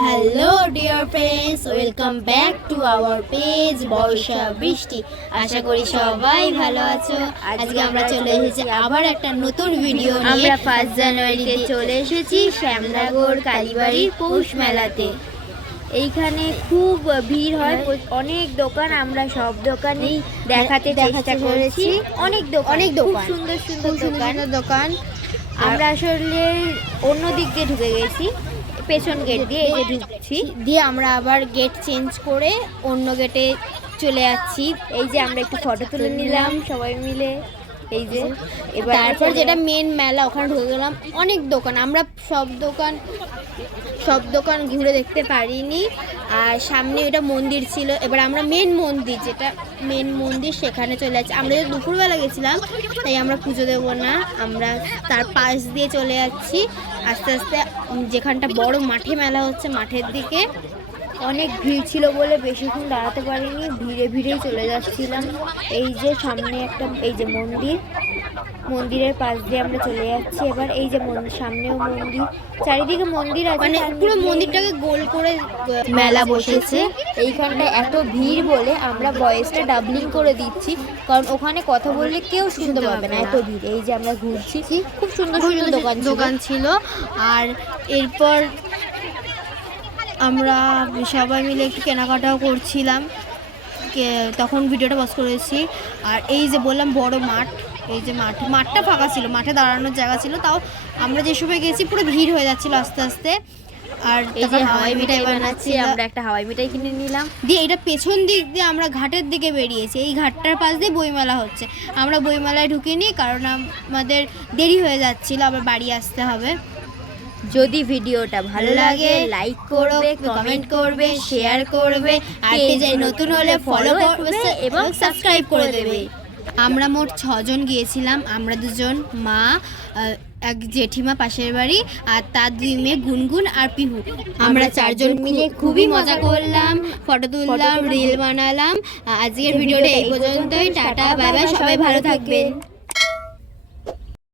Hello dear friends, welcome back to our page Borsha Brishti. আশা করি সবাই ভালো আছো। আজকে আমরা চলে এসেছি আবার একটা নতুন ভিডিও নিয়ে। আমরা 1 জানুয়ারিতে চলে এসেছি শ্যামনগর কালীবাড়ির পৌষ মেলাতে। এইখানে খুব ভিড় হয়, অনেক দোকান, আমরা সব দোকানেই দেখাতে চেষ্টা করেছি। অনেক দোকান, সুন্দর সুন্দর দোকান। আমরা আসলে অন্য দিক দিয়ে ঢুকে গেছি, পেছন গেট দিয়ে এই যে ঢুকছি, দিয়ে আমরা আবার গেট চেঞ্জ করে অন্য গেটে চলে যাচ্ছি। এই যে আমরা একটু ফটো তুলে নিলাম সবাই মিলে। এই যে এবার তারপর যেটা মেন মেলা, ওখানে ঢুকে গেলাম। অনেক দোকান, আমরা সব দোকান ঘুরে দেখতে পারিনি। আর সামনে ওটা মন্দির ছিল। এবার আমরা মেন মন্দির সেখানে চলে যাচ্ছি। আমরা যে দুপুরবেলা গেছিলাম, তাই আমরা পুজো দেবো না, আমরা তার পাশ দিয়ে চলে যাচ্ছি আস্তে আস্তে। যেখানটা বড় মাঠে মেলা হচ্ছে, মাঠের দিকে। অনেক ভিড় ছিল বলে বেশিক্ষণ দাঁড়াতে পারিনি, ভিড়েই চলে যাচ্ছিলাম। এই যে সামনে একটা, এই যে মন্দিরের পাশ দিয়ে আমরা চলে যাচ্ছি। এবার এই যে সামনেও মন্দির, চারিদিকে মন্দির আছে, মানে পুরো মন্দিরটাকে গোল করে মেলা বসেছে। এইখানটায় এত ভিড় বলে আমরা ভয়েসটা ডাবলিং করে দিচ্ছি, কারণ ওখানে কথা বললে কেউ শুনতে পাবে না, এত ভিড়। এই যে আমরা ঘুরছি, খুব সুন্দর সুন্দর দোকান ছিল। আর এরপর আমরা সবাই মিলে একটু কেনাকাটাও করছিলাম, তখন ভিডিওটা পজ করেছি। আর এই যে বললাম বড় মাঠ, এই যে মাঠটা ফাঁকা ছিল, মাঠে দাঁড়ানোর জায়গা ছিল, তাও আমরা যে সময় গেছি পুরো ভিড় হয়ে যাচ্ছিল আস্তে আস্তে। আর এই যে হাওয়াই মিঠাই বানাচ্ছি, আমরা একটা হাওয়াই মিঠাই কিনে নিলাম। দিয়ে এটা পেছন দিক দিয়ে আমরা ঘাটের দিকে বেরিয়েছি। এই ঘাটটার পাশ দিয়ে বইমেলা হচ্ছে। আমরা বইমেলায় ঢুকিনি, কারণ আমাদের দেরি হয়ে যাচ্ছিল, আবার বাড়ি আসতে হবে। যদি ভিডিওটা ভালো লাগে লাইক করবে, কমেন্ট করবে, শেয়ার করবে, আর পেজে নতুন হলে ফলো করবে এবং সাবস্ক্রাইব করে দেবে। আমরা মোট 6 জন গিয়েছিলাম। আমরা 2 জন, মা, এক জেঠিমা পাশের বাড়ি, আর তার 2 মেয়ে গুনগুন আর পিহু। আমরা 4 জন মিলে খুবই মজা করলাম, ফটো তুললাম, রিল বানালাম। আজকের ভিডিওটা এই পর্যন্তই। টাটা, বাই বাই, সবাই ভালো থাকবেন।